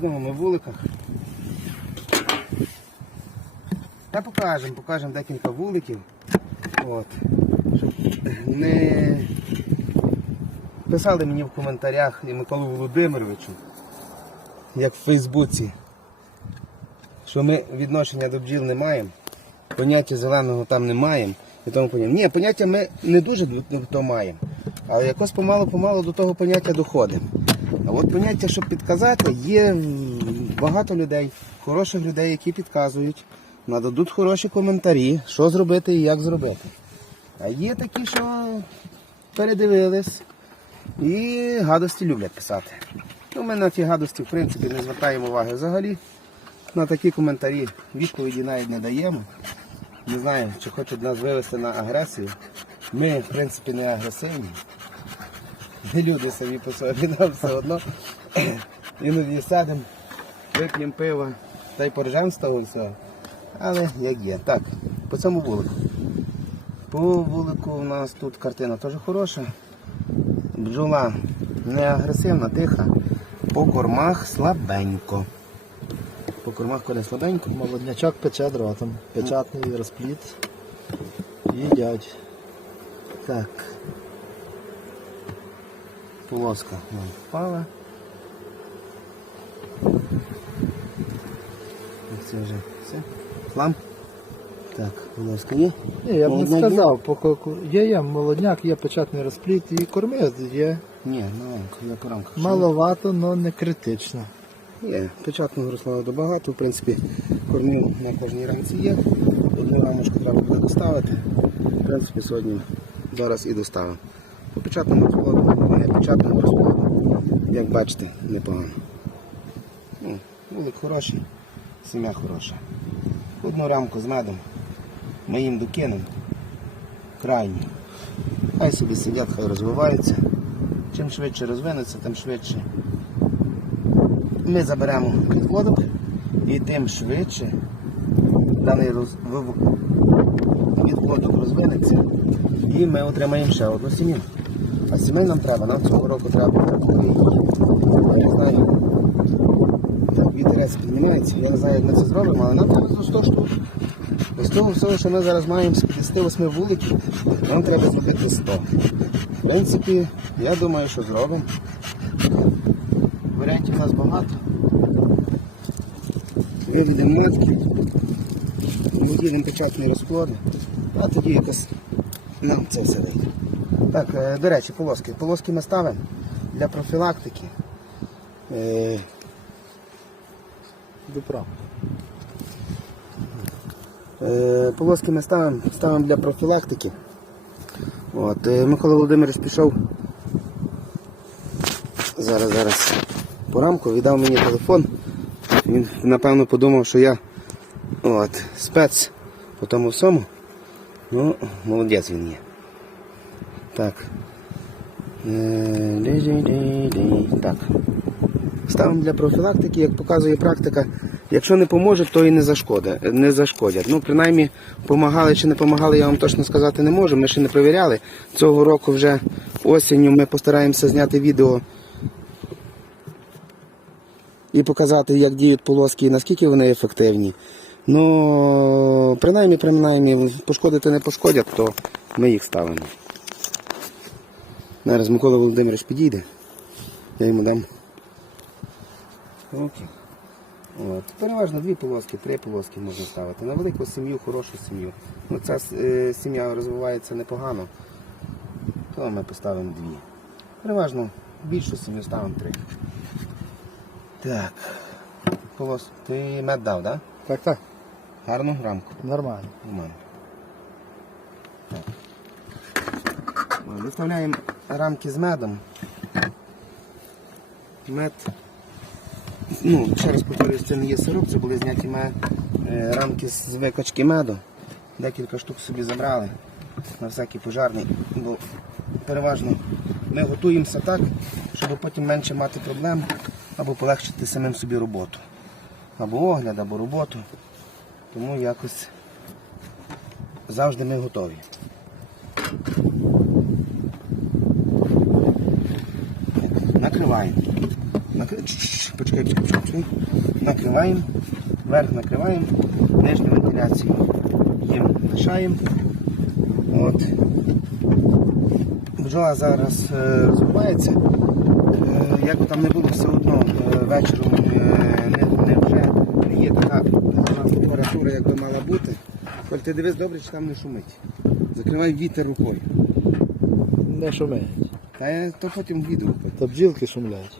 Знову в вуликах. Та покажемо, покажемо декілька вуликів. От. Не писали мені в коментарях і Миколу Володимировичу, як в Фейсбуці, що ми відношення до бджіл не маємо, поняття зеленого там не маємо. І тому поняття. Ні, поняття ми не дуже то маємо. Але якось помалу-помалу до того поняття доходимо. А от поняття, щоб підказати, є багато людей, хороших людей, які підказують, нададуть хороші коментарі, що зробити і як зробити. А є такі, що передивились і гадості люблять писати. Ну, ми на ті гадості, в принципі, не звертаємо уваги взагалі. На такі коментарі відповіді навіть не даємо. Не знаю, чи хочуть нас вивести на агресію. Ми, в принципі, не агресивні. Ми люди самі по собі нам все одно. Іноді сядемо, вип'ємо пиво та й поржемо з того всього. Але як є. Так, по цьому вулику. По вулику у нас тут картина теж хороша. Бджола не агресивна, тиха. По кормах слабенько. По кормах коли слабенько. Молоднячок пече дротом. Печатний розпліт. Їдять. Так. Полоска вон впала. Це вже все. Хлам. Так, полоска є. Ні, я б не Молодняк сказав, поки є, є молодняк, є печатний розпліт і кормець є. Ні, маленько, я по рамках. Маловато, але не критично. Є, печатного розкладу багато, в принципі, кормів на кожній рамці є. Одну рамочку треба буде доставити. В принципі, сьогодні зараз і доставимо. По печатному не печатному як бачите, непогано. Ну, вулик хороший, сім'я хороша. Одну рамку з медом ми їм докинемо. Крайню. Хай собі сидять, хай розвиваються. Чим швидше розвинуться, тим швидше ми заберемо відводок і тим швидше даний роз... відводок розвинеться і ми отримаємо ще одну сім'ю. А сімей нам треба, нам цього року треба. Я не знаю, вітерець піднімається, я не знаю, як ми це зробимо, але нам треба 100 штук. Ось того всього, що ми зараз маємо з 58 вуликів, нам треба зробити 100. В принципі, я думаю, що зробимо. Варіантів у нас багато. Виведемо матки, виділимо печатні розклади, а тоді якось нам це вийде. Так, е, до речі, полоски. Полоски ми ставимо для профілактики. Е, Дупра. Е, Полоски ми ставимо, ставимо для профілактики. От, е, Микола Володимирович пішов. Зараз, зараз по рамку віддав мені телефон. Він напевно подумав, що я от, спец по тому всьому. Ну, молодець він є. Так. Е. Так. Ставимо для профілактики, як показує практика. Якщо не поможе, то і не зашкодять. Не зашкодять. Ну, принаймні, помагали чи не помагали, я вам точно сказати не можу. Ми ще не перевіряли. Цього року вже осінню ми постараємося зняти відео і показати, як діють полоски і наскільки вони ефективні. Ну, принаймні, принаймні, пошкодити не пошкодять, то ми їх ставимо. Зараз Микола Володимирович підійде. Я йому дам. Руки. От. Переважно дві полоски, три полоски можна ставити. На велику сім'ю, хорошу сім'ю. Ну, ця е, сім'я розвивається непогано, то ми поставимо дві. Переважно більшу сім'ю ставимо три. Так. Полос. Ти мед дав, так? Так, так, Гарну рамку. нормально. Нормально. Так. Виставляємо рамки з медом. Мед. Ну, ще раз повторюю, це не є сироп, це були зняті ме- е, рамки з викачки меду. Декілька штук собі забрали на всякий пожарний. Бо переважно ми готуємося так, щоб потім менше мати проблем або полегшити самим собі роботу. Або огляд, або роботу. Тому якось завжди ми готові. накриваємо. Накри... Почекай, почекай, почекай. Накриваємо, верх накриваємо, нижню вентиляцію їм лишаємо. От. Бджола зараз е, розвивається. Е, як би там не було, все одно е, вечором е, не, не вже не є така гарна температура, як би мала бути. Коль ти дивись добре, чи там не шумить. Закривай вітер рукою. Не шумить. Та я то потім відео. Та бджілки шумлять.